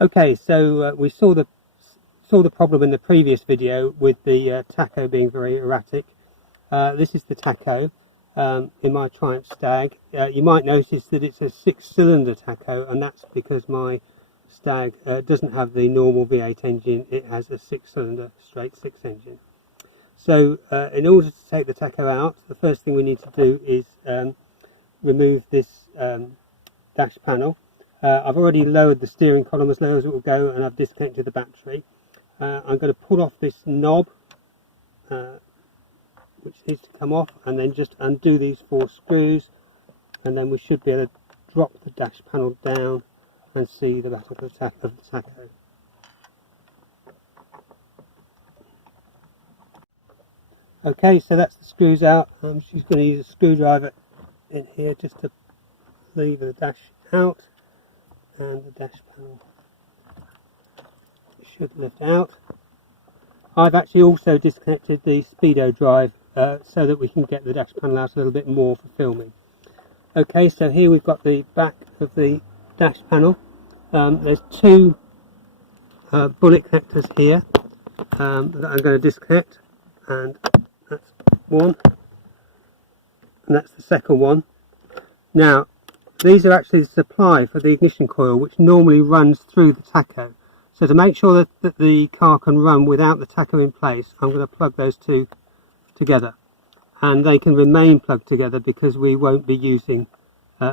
Okay, so we saw the problem in the previous video with the tacho being very erratic. This is the tacho in my Triumph Stag. You might notice that it's a 6-cylinder tacho, and that's because my Stag doesn't have the normal V8 engine. It has a 6-cylinder straight 6 engine. So in order to take the tacho out, the first thing we need to do is remove this dash panel. I've already lowered the steering column as low as it will go, and I've disconnected the battery. I'm going to pull off this knob, which needs to come off, and then just undo these 4 screws, and then we should be able to drop the dash panel down and see the back of the tacho. Okay, so that's the screws out. I'm just going to use a screwdriver in here just to lever the dash out, and the dash panel should lift out. I've actually also disconnected the speedo drive so that we can get the dash panel out a little bit more for filming. Okay, so here we've got the back of the dash panel. There's 2 bullet connectors here that I'm going to disconnect, and that's one, and that's the second one. Now, these are actually the supply for the ignition coil, which normally runs through the tacho. So to make sure that the car can run without the tacho in place, I'm going to plug those 2 together. And they can remain plugged together because we won't be using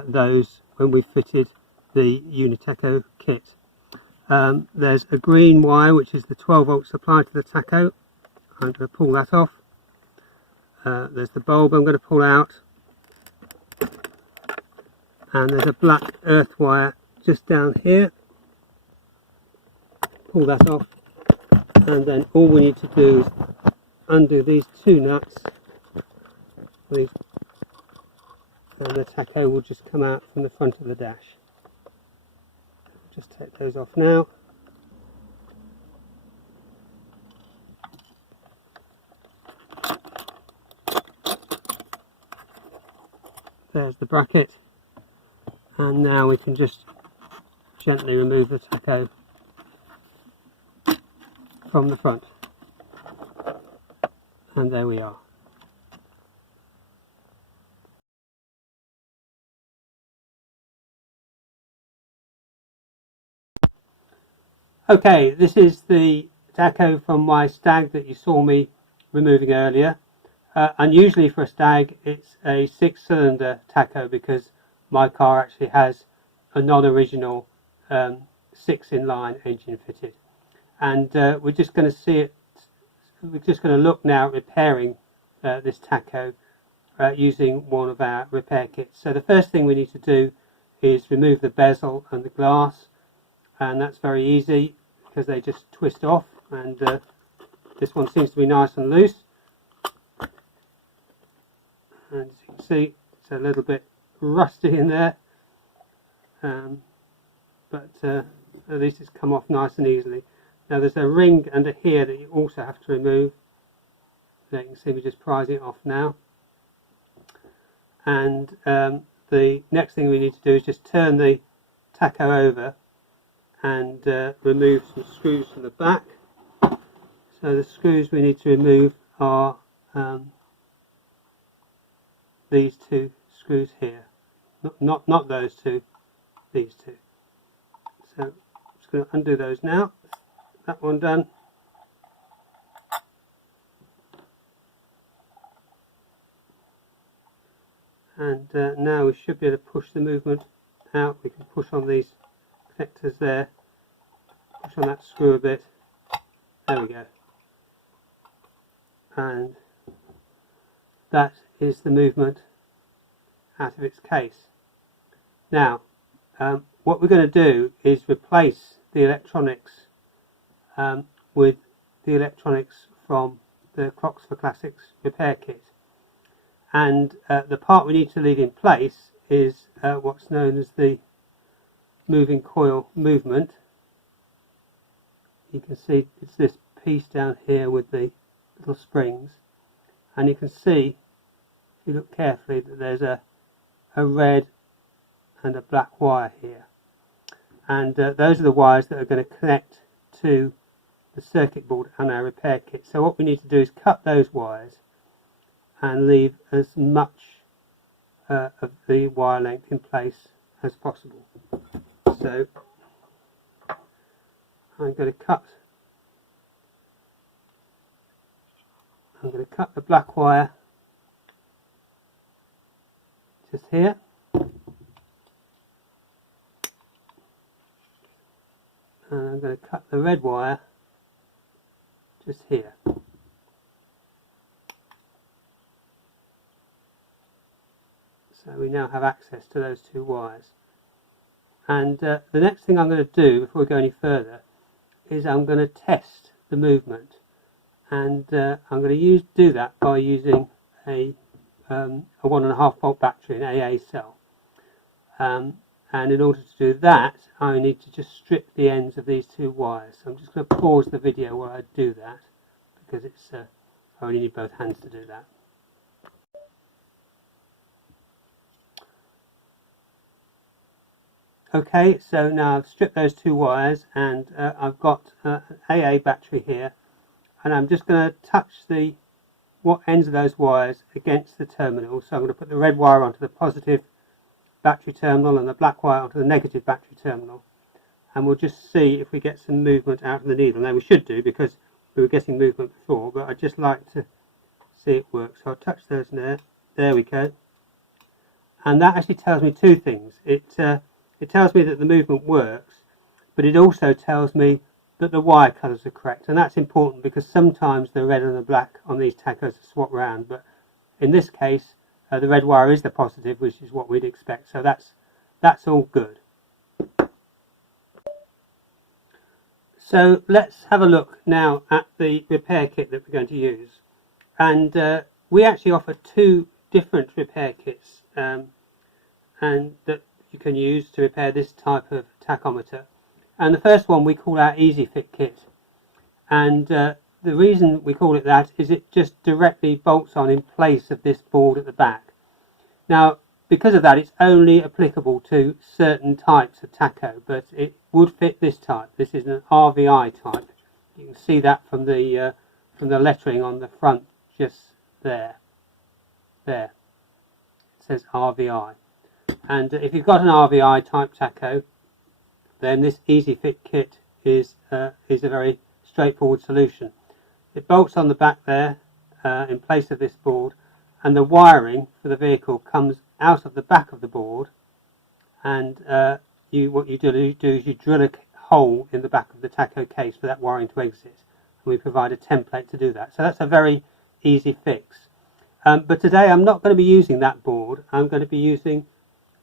those when we've fitted the UniTacho kit. There's a green wire, which is the 12-volt supply to the tacho. I'm going to pull that off. There's the bulb I'm going to pull out. And there's a black earth wire just down here. Pull that off, and then all we need to do is undo these 2 nuts, and the tacho will just come out from the front of the dash. Just take those off now. There's the bracket, and now we can just gently remove the tacho from the front, and there we are. Okay, this is the tacho from my Stag that you saw me removing earlier. Unusually for a Stag, it's a 6-cylinder tacho because my car actually has a non-original 6-in-line engine fitted. And we're just going to see it. We're just going to look now at repairing this tacho using one of our repair kits. So the first thing we need to do is remove the bezel and the glass, and that's very easy because they just twist off, and this one seems to be nice and loose. And as you can see, it's a little bit rusty in there, but at least it's come off nice and easily. Now there's a ring under here that you also have to remove. So you can see me just prising it off now. And the next thing we need to do is just turn the tacho over and remove some screws from the back. So the screws we need to remove are these 2 screws here. Not those 2, these 2. So I'm just going to undo those now. That one done. And now we should be able to push the movement out. We can push on these connectors there, push on that screw a bit. There we go. And that is the movement out of its case. Now, what we're going to do is replace the electronics with the electronics from the Clocks4Classics repair kit. And the part we need to leave in place is what's known as the moving coil movement. You can see it's this piece down here with the little springs, and you can see, if you look carefully, that there's a red and a black wire here. and those are the wires that are going to connect to the circuit board and our repair kit. So what we need to do is cut those wires and leave as much of the wire length in place as possible. So I'm going to cut the black wire just here, and I'm going to cut the red wire just here. So we now have access to those two wires. And the next thing I'm going to do before we go any further is I'm going to test the movement, and I'm going to do that by using a 1.5 volt battery, an AA cell. And in order to do that, I need to just strip the ends of these two wires. So I'm just going to pause the video while I do that, because it's I only need both hands to do that. Okay, so now I've stripped those two wires, and I've got an AA battery here, and I'm just going to touch the ends of those wires against the terminal. So I'm going to put the red wire onto the positive battery terminal and the black wire onto the negative battery terminal, and we'll just see if we get some movement out of the needle. Now we should do, because we were getting movement before, but I'd just like to see it work. So I'll touch those there. There we go. And that actually tells me two things. It tells me that the movement works, but it also tells me that the wire colours are correct, and that's important because sometimes the red and the black on these tachos are swapped round, but in this case the red wire is the positive, which is what we'd expect, so that's all good. So let's have a look now at the repair kit that we're going to use, and we actually offer two different repair kits and that you can use to repair this type of tachometer. And the first one we call our Easy Fit kit, and the reason we call it that is it just directly bolts on in place of this board at the back. Now because of that, it's only applicable to certain types of tacho, but it would fit this type. This is an RVI type. You can see that from the lettering on the front, just there. There it says RVI. And if you've got an RVI type tacho, then this Easy Fit kit is a very straightforward solution. It bolts on the back there in place of this board, and the wiring for the vehicle comes out of the back of the board, and what you do is you drill a hole in the back of the tacho case for that wiring to exit, and we provide a template to do that. So that's a very easy fix. But today I'm not going to be using that board. I'm going to be using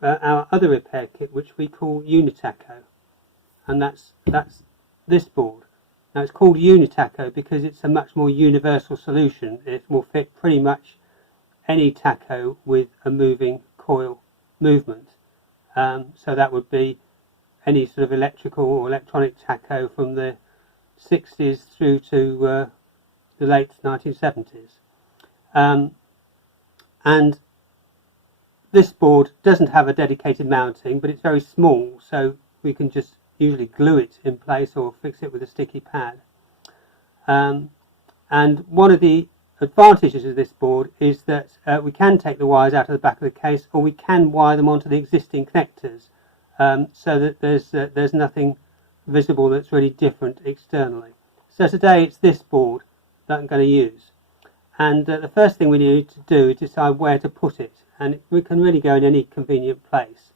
our other repair kit, which we call UniTacho, and that's this board. Now it's called UniTacho because it's a much more universal solution. It will fit pretty much any tacho with a moving coil movement. So that would be any sort of electrical or electronic tacho from the 60s through to the late 1970s. And this board doesn't have a dedicated mounting, but it's very small, so we can just usually glue it in place or fix it with a sticky pad. And one of the advantages of this board is that we can take the wires out of the back of the case, or we can wire them onto the existing connectors, so that there's nothing visible that's really different externally. So today it's this board that I'm going to use, and the first thing we need to do is decide where to put it, and we can really go in any convenient place.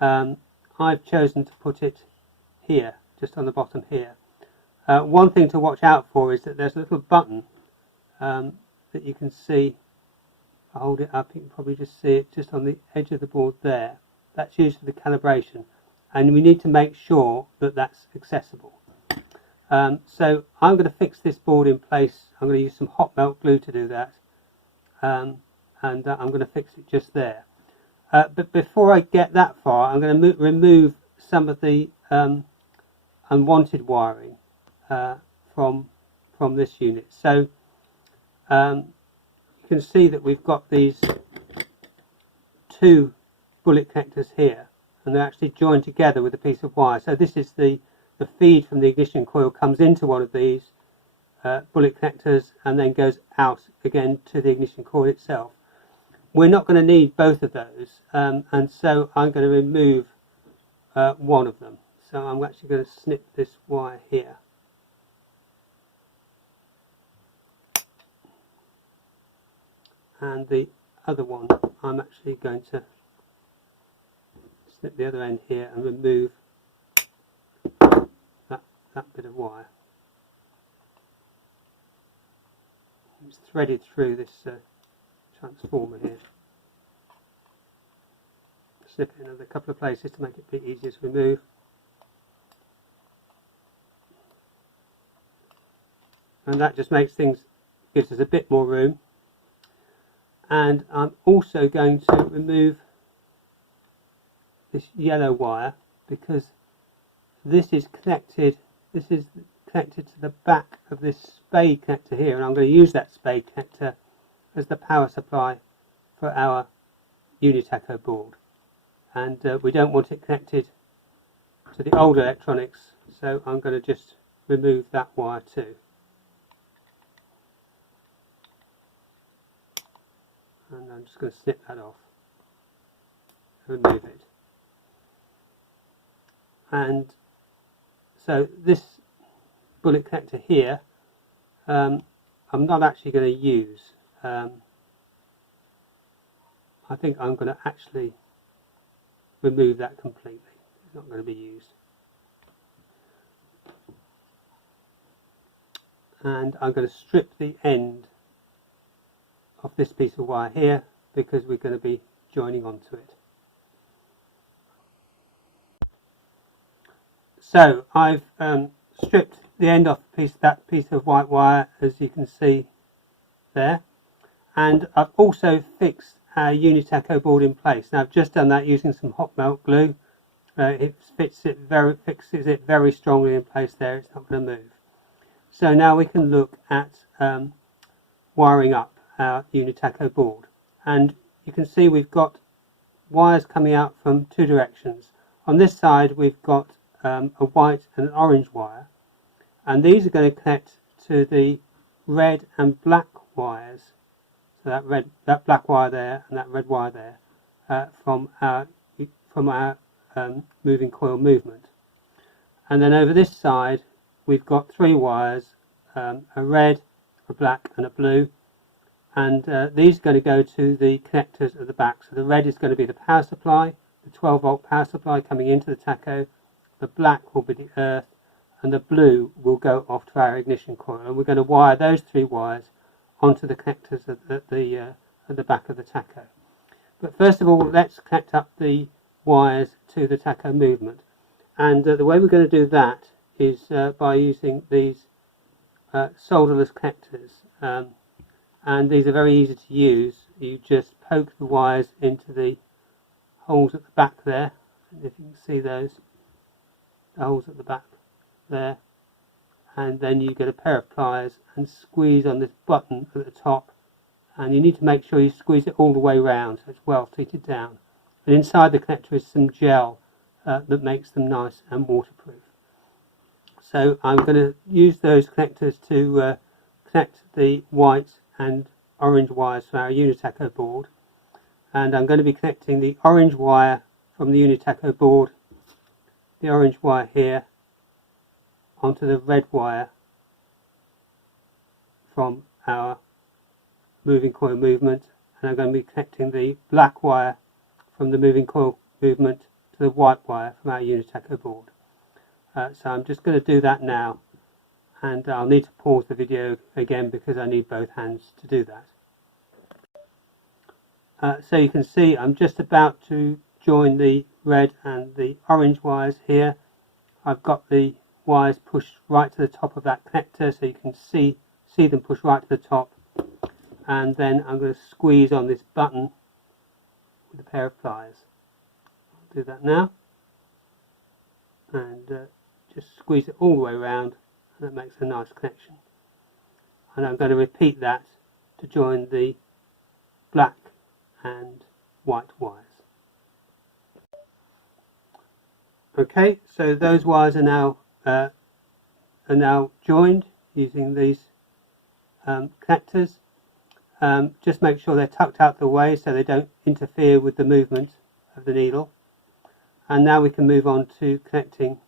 I've chosen to put it here, just on the bottom here. One thing to watch out for is that there's a little button that you can see. If I hold it up, you can probably just see it just on the edge of the board there. That's used for the calibration, and we need to make sure that that's accessible. So I'm going to fix this board in place. I'm going to use some hot melt glue to do that, and I'm going to fix it just there. But before I get that far, I'm going to remove some of the unwanted wiring from this unit. So you can see that we've got these two bullet connectors here, and they're actually joined together with a piece of wire. So this is the feed from the ignition coil comes into one of these bullet connectors and then goes out again to the ignition coil itself. We're not going to need both of those, and so I'm going to remove one of them. So I'm actually going to snip this wire here. And the other one, I'm actually going to snip the other end here and remove that bit of wire. It's threaded through this transformer here. Snip it in another couple of places to make it a bit easier to remove. And that just makes things, gives us a bit more room. And I'm also going to remove this yellow wire because this is connected to the back of this spade connector here, and I'm going to use that spade connector as the power supply for our UniTacho board. And we don't want it connected to the old electronics, so I'm going to just remove that wire too. And I'm just going to snip that off, remove it. And so this bullet connector here, I'm not actually going to use. I think I'm going to actually remove that completely. It's not going to be used. And I'm going to strip the end of this piece of wire here because we're going to be joining onto it. So I've stripped the end off that piece of white wire, as you can see there, and I've also fixed our UniTacho board in place. Now I've just done that using some hot melt glue. It fixes it very strongly in place there. It's not going to move. So now we can look at wiring up our UniTacho board, and you can see we've got wires coming out from two directions. On this side we've got a white and an orange wire, and these are going to connect to the red and black wires. So that black wire there and that red wire there from our moving coil movement. And then over this side we've got three wires, a red, a black and a blue, and these are going to go to the connectors at the back. So the red is going to be the power supply, the 12 volt power supply coming into the tacho, the black will be the earth, and the blue will go off to our ignition coil. And we're going to wire those three wires onto the connectors at the back of the tacho. But first of all, let's connect up the wires to the tacho movement. And the way we're going to do that is by using these solderless connectors. And these are very easy to use. You just poke the wires into the holes at the back there. If you can see those, the holes at the back there. And then you get a pair of pliers and squeeze on this button at the top. And you need to make sure you squeeze it all the way round so it's well fitted down. And inside the connector is some gel that makes them nice and waterproof. So I'm going to use those connectors to connect the white and orange wires from our UniTacho board, and I'm going to be connecting the orange wire from the UniTacho board, the orange wire here, onto the red wire from our moving coil movement, and I'm going to be connecting the black wire from the moving coil movement to the white wire from our UniTacho board. So I'm just going to do that now, and I'll need to pause the video again because I need both hands to do that. So you can see I'm just about to join the red and the orange wires here. I've got the wires pushed right to the top of that connector so you can see them push right to the top, and then I'm going to squeeze on this button with a pair of pliers. I'll do that now, and just squeeze it all the way around, and that makes a nice connection. And I'm going to repeat that to join the black and white wires. Okay, so those wires are now joined using these connectors. Just make sure they're tucked out the way so they don't interfere with the movement of the needle. And now we can move on to connecting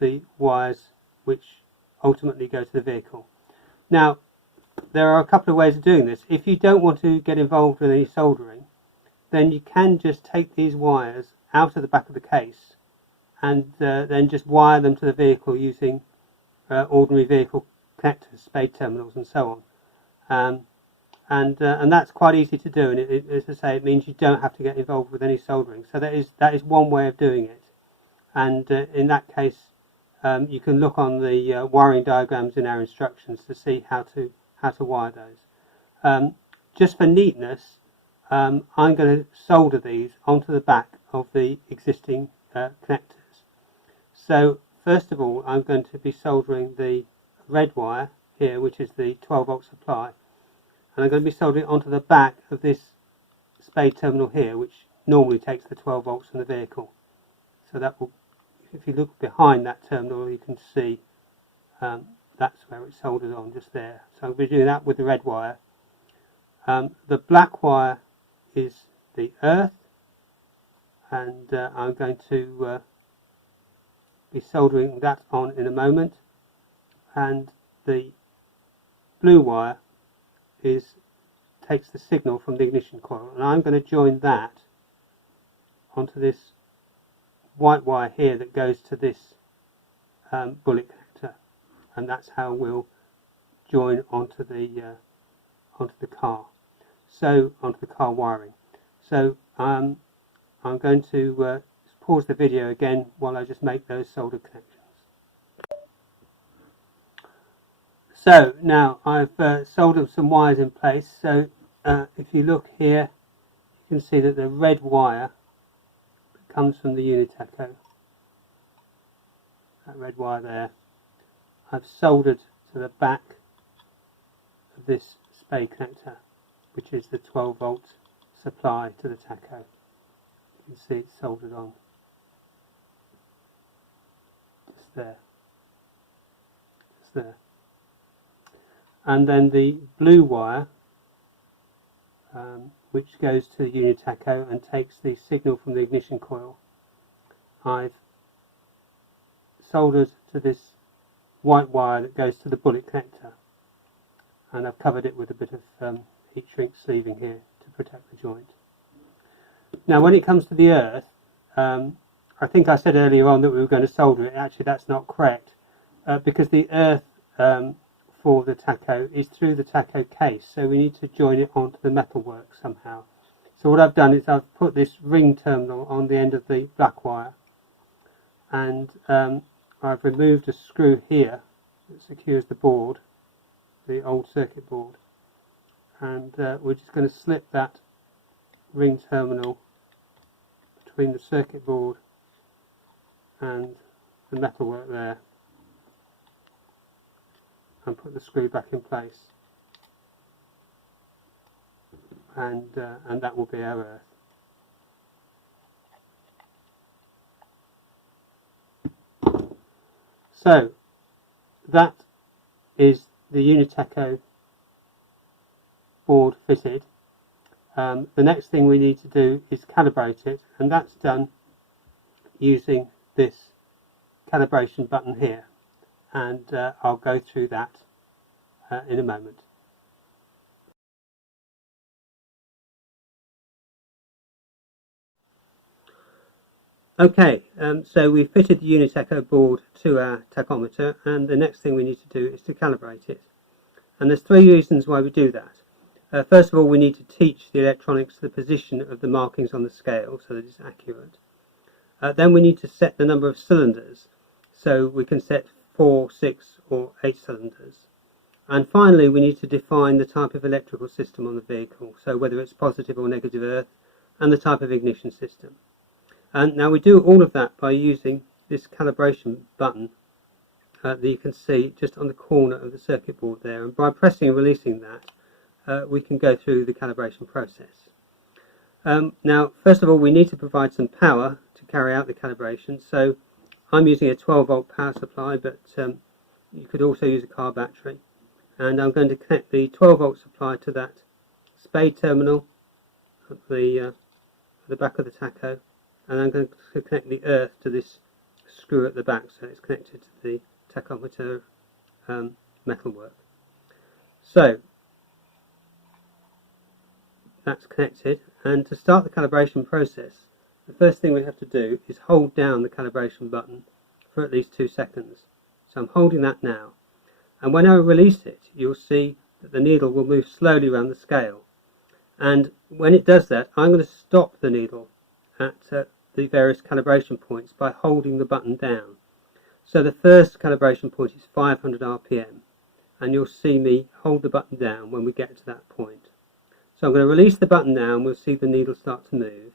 the wires which ultimately go to the vehicle. Now, there are a couple of ways of doing this. If you don't want to get involved with any soldering, then you can just take these wires out of the back of the case and then just wire them to the vehicle using ordinary vehicle connectors, spade terminals and so on. And that's quite easy to do, and as I say, it means you don't have to get involved with any soldering. So that is one way of doing it, and in that case you can look on the wiring diagrams in our instructions to see how to wire those. Just for neatness, I'm going to solder these onto the back of the existing connectors. So first of all, I'm going to be soldering the red wire here, which is the 12 volt supply, and I'm going to be soldering onto the back of this spade terminal here, which normally takes the 12 volts from the vehicle. So that will, if you look behind that terminal, you can see that's where it's soldered on, just there. So I'll be doing that with the red wire. The black wire is the earth, and I'm going to be soldering that on in a moment. And the blue wire takes the signal from the ignition coil, and I'm going to join that onto this white wire here that goes to this bullet connector, and that's how we'll join onto the car. So onto the car wiring. So I'm going to pause the video again while I just make those solder connections. So now I've soldered some wires in place. So if you look here, you can see that the red wire that comes from the UniTacho, that red wire there, I've soldered to the back of this spade connector, which is the 12 volt supply to the tacho. You can see it's soldered on just there, just there. And then the blue wire, which goes to the UniTacho and takes the signal from the ignition coil, I've soldered to this white wire that goes to the bullet connector, and I've covered it with a bit of heat shrink sleeving here to protect the joint. Now when it comes to the earth, I think I said earlier on that we were going to solder it. Actually that's not correct, because the earth for the tacho is through the tacho case, so we need to join it onto the metalwork somehow. So what I've done is I've put this ring terminal on the end of the black wire, and I've removed a screw here that secures the board, the old circuit board, and we're just going to slip that ring terminal between the circuit board and the metalwork there, and put the screw back in place, and that will be our earth. So that is the UniTacho board fitted. The next thing we need to do is calibrate it, and that's done using this calibration button here, and I'll go through that in a moment. Okay, so we've fitted the UniTacho board to our tachometer, and the next thing we need to do is to calibrate it. And there's three reasons why we do that. First of all, we need to teach the electronics the position of the markings on the scale so that it's accurate. Then we need to set the number of cylinders, so we can set 4, 6 or 8 cylinders. And finally, we need to define the type of electrical system on the vehicle, so whether it's positive or negative earth, and the type of ignition system. And now we do all of that by using this calibration button that you can see just on the corner of the circuit board there, and by pressing and releasing that we can go through the calibration process. Now first of all we need to provide some power to carry out the calibration, so I'm using a 12-volt power supply, but you could also use a car battery. And I'm going to connect the 12-volt supply to that spade terminal at the back of the tacho, and I'm going to connect the earth to this screw at the back, so it's connected to the tachometer metalwork. So that's connected, and to start the calibration process, the first thing we have to do is hold down the calibration button for at least 2 seconds. So I'm holding that now, and when I release it, you'll see that the needle will move slowly around the scale. And when it does that, I'm going to stop the needle at the various calibration points by holding the button down. So the first calibration point is 500 RPM, and you'll see me hold the button down when we get to that point. So I'm going to release the button now, and we'll see the needle start to move.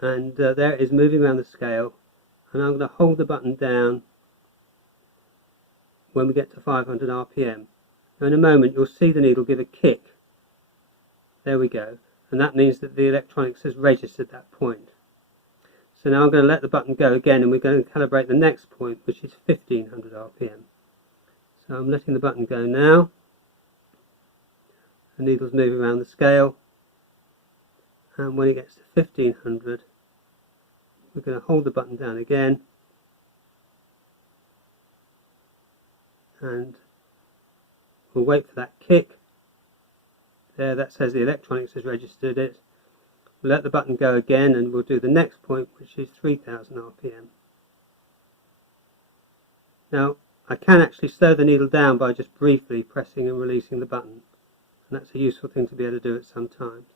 And there it is, moving around the scale, and I'm going to hold the button down when we get to 500 RPM. Now in a moment you'll see the needle give a kick. There we go, and that means that the electronics has registered that point. So now I'm going to let the button go again, and we're going to calibrate the next point, which is 1500 RPM. So I'm letting the button go now. The needle's moving around the scale, and when it gets to 1500, we're going to hold the button down again, and we'll wait for that kick. There, that says the electronics has registered it. We'll let the button go again, and we'll do the next point, which is 3000 RPM. Now I can actually slow the needle down by just briefly pressing and releasing the button, and that's a useful thing to be able to do at some times.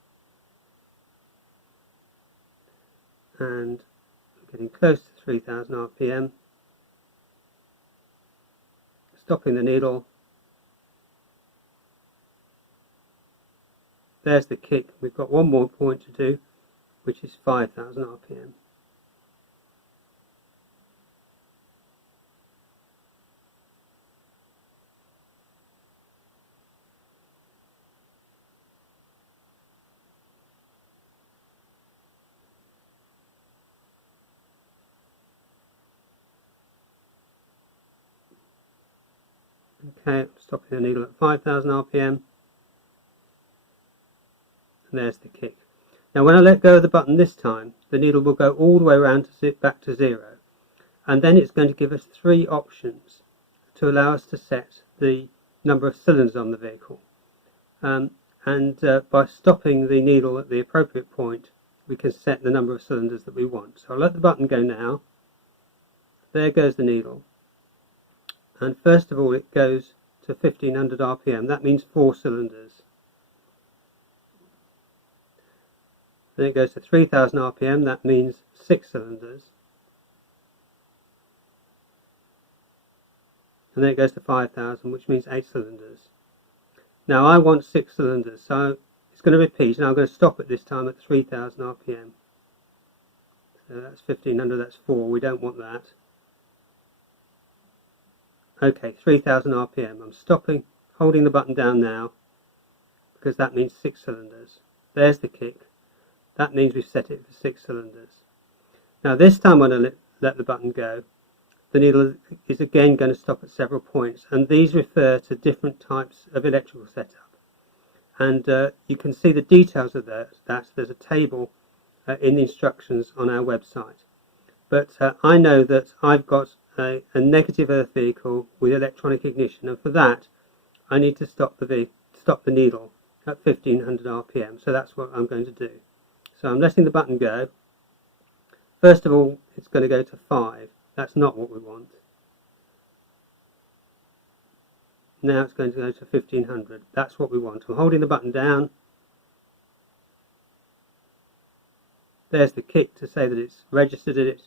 And we're getting close to 3000 RPM. Stopping the needle. There's the kick. We've got one more point to do, which is 5000 RPM. Okay, stopping the needle at 5000 RPM. And there's the kick. Now when I let go of the button this time, the needle will go all the way around to back to 0, and then it's going to give us 3 options to allow us to set the number of cylinders on the vehicle. By stopping the needle at the appropriate point, we can set the number of cylinders that we want. So I'll let the button go now. There goes the needle, and first of all it goes to 1500 RPM. That means 4 cylinders. Then it goes to 3000 RPM, that means 6 cylinders. And then it goes to 5000, which means 8 cylinders. Now I want 6 cylinders, so it's going to repeat, and I'm going to stop it this time at 3000 RPM. So that's 1500, that's 4, we don't want that. Okay, 3000 RPM, I'm stopping, holding the button down now, because that means 6 cylinders. There's the kick. That means we've set it for 6 cylinders. Now this time when I let the button go, the needle is again going to stop at several points, and these refer to different types of electrical setup. And you can see the details of that. There's a table in the instructions on our website. But I know that I've got a negative earth vehicle with electronic ignition, and for that I need to stop the needle at 1500 RPM. So that's what I'm going to do. So I'm letting the button go. First of all, it's going to go to 5. That's not what we want. Now it's going to go to 1500. That's what we want. I'm holding the button down. There's the kick to say that it's registered it.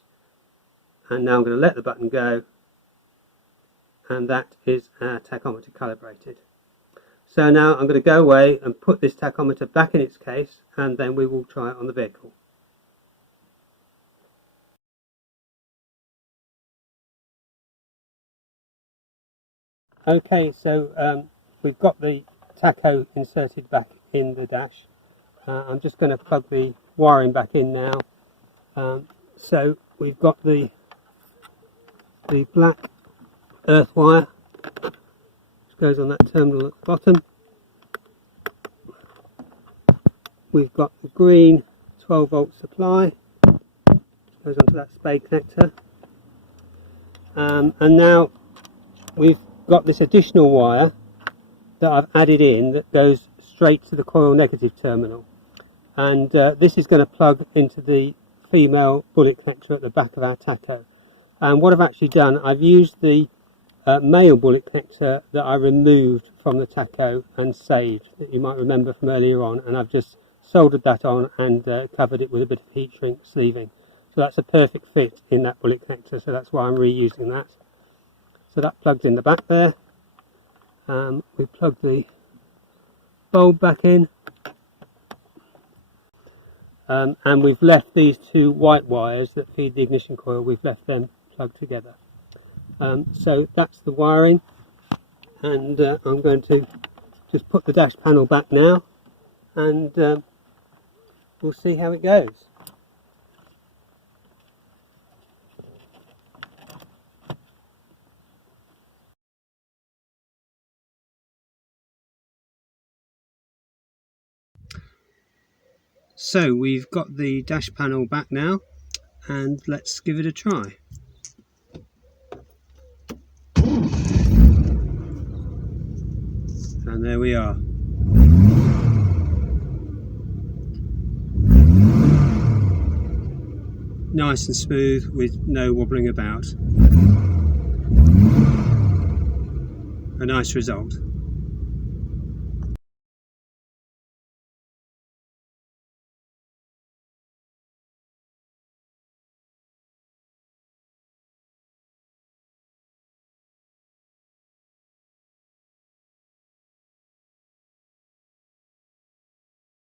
And now I'm going to let the button go. And that is our tachometer calibrated. So now I'm going to go away and put this tachometer back in its case, and then we will try it on the vehicle. Okay, so we've got the tacho inserted back in the dash. I'm just going to plug the wiring back in now. So we've got the black earth wire which goes on that terminal at the bottom. We've got the green 12 volt supply which goes onto that spade connector, and now we've got this additional wire that I've added in that goes straight to the coil negative terminal, and this is going to plug into the female bullet connector at the back of our tacho. And what I've actually done, I've used the male bullet connector that I removed from the tacho and saved, that you might remember from earlier on, and I've just soldered that on and covered it with a bit of heat shrink sleeving. So that's a perfect fit in that bullet connector, so that's why I'm reusing that. So that plugs in the back there. We plug the bulb back in, and we've left these two white wires that feed the ignition coil, we've left them plugged together. So that's the wiring, and I'm going to just put the dash panel back now, and we'll see how it goes. So we've got the dash panel back now, and let's give it a try. And there we are. Nice and smooth with no wobbling about. A nice result.